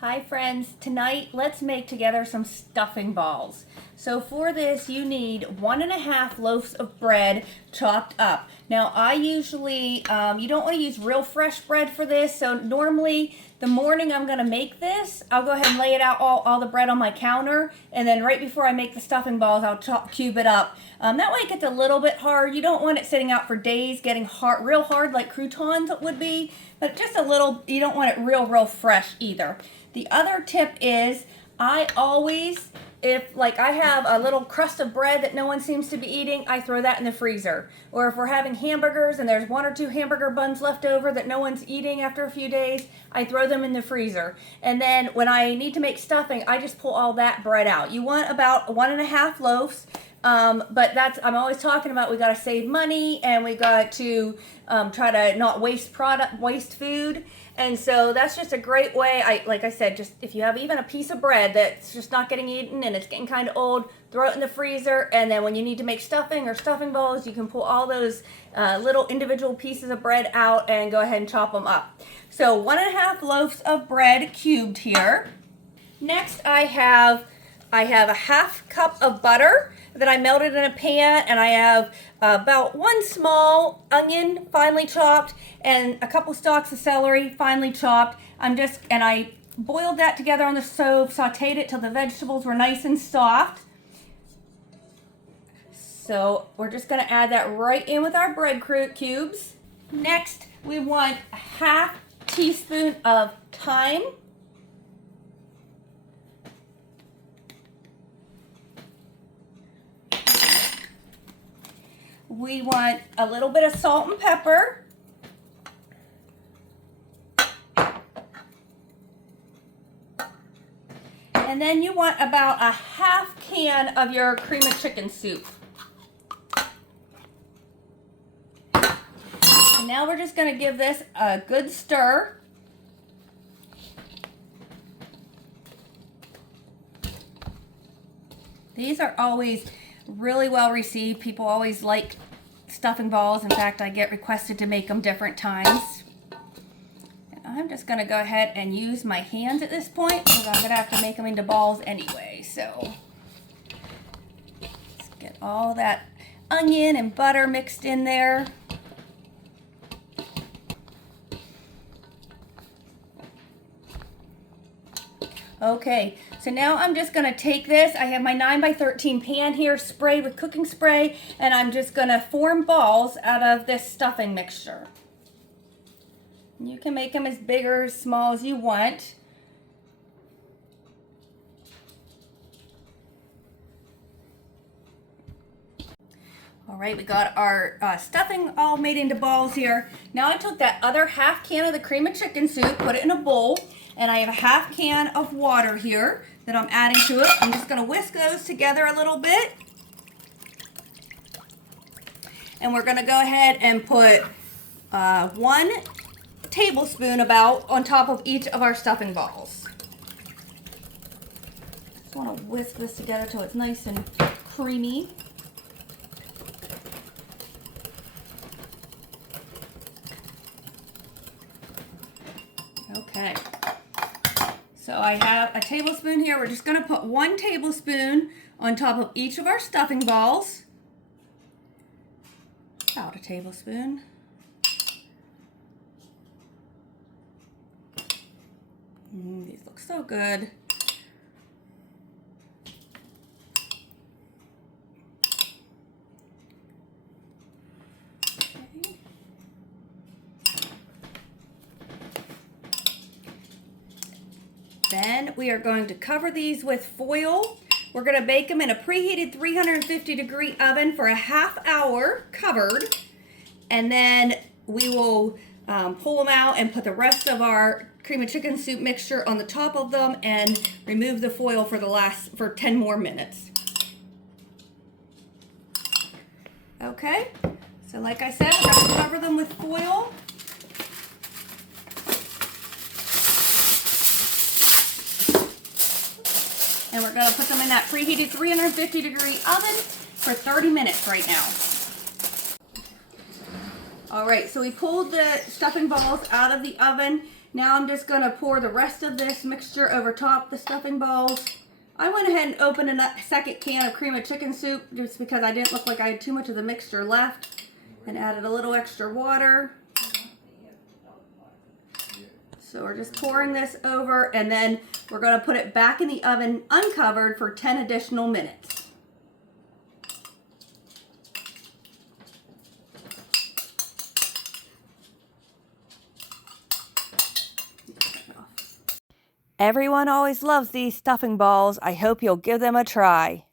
Hi friends, tonight let's make together some stuffing balls. So for this you need 1.5 loaves of bread chopped up. Now I usually, you don't want to use real fresh bread for this, so normally the morning I'm going to make this, I'll go ahead and lay it out all the bread on my counter, and then right before I make the stuffing balls I'll cube it up. That way it gets a little bit hard. You don't want it sitting out for days getting hard, real hard like croutons would be, but just a little, you don't want it real fresh either. The other tip is I always, if like I have a little crust of bread that no one seems to be eating, I throw that in the freezer. Or if we're having hamburgers and there's 1 or 2 hamburger buns left over that no one's eating after a few days, I throw them in the freezer. And then when I need to make stuffing, I just pull all that bread out. You want about 1.5 loaves. But I'm always talking about we got to save money and we got to try to not waste food. And so that's just a great way. Like I said, just if you have even a piece of bread that's just not getting eaten and it's getting kind of old, throw it in the freezer. And then when you need to make stuffing or stuffing balls, you can pull all those little individual pieces of bread out and go ahead and chop them up. So 1.5 loaves of bread cubed here. Next I have a 1/2 cup of butter that I melted in a pan, and I have about 1 small onion finely chopped and a couple stalks of celery finely chopped. And I boiled that together on the stove, sauteed it till the vegetables were nice and soft. So we're just going to add that right in with our bread cubes. Next, we want a 1/2 teaspoon of thyme. We want a little bit of salt and pepper. And then you want about a 1/2 can of your cream of chicken soup. And now we're just going to give this a good stir. These are always really well received. People always like stuffing balls. In fact, I get requested to make them different times. And I'm just going to go ahead and use my hands at this point because I'm going to have to make them into balls anyway. So let's get all that onion and butter mixed in there. Okay, so now I'm just going to take this. I have my 9x13 pan here sprayed with cooking spray, and I'm just going to form balls out of this stuffing mixture. You can make them as big or as small as you want. All right, we got our stuffing all made into balls here. Now I took that other 1/2 can of the cream of chicken soup, put it in a bowl, and I have a 1/2 can of water here that I'm adding to it. I'm just going to whisk those together a little bit. And we're going to go ahead and put 1 tablespoon about on top of each of our stuffing balls. Just want to whisk this together till it's nice and creamy. Okay, so I have a tablespoon here. We're just going to put 1 tablespoon on top of each of our stuffing balls. About a tablespoon. These look so good. Then we are going to cover these with foil. We're going to bake them in a preheated 350-degree oven for a 1/2 hour covered. And then we will pull them out and put the rest of our cream of chicken soup mixture on the top of them and remove the foil for 10 more minutes. Okay, so like I said, we're going to cover them with foil. And we're going to put them in that preheated 350-degree oven for 30 minutes right now. All right, so we pulled the stuffing balls out of the oven Now I'm just going to pour the rest of this mixture over top the stuffing balls. I went ahead and opened a second can of cream of chicken soup just because I didn't look like I had too much of the mixture left, and added a little extra water. So we're just pouring this over, and then we're going to put it back in the oven uncovered for 10 additional minutes. Everyone always loves these stuffing balls. I hope you'll give them a try.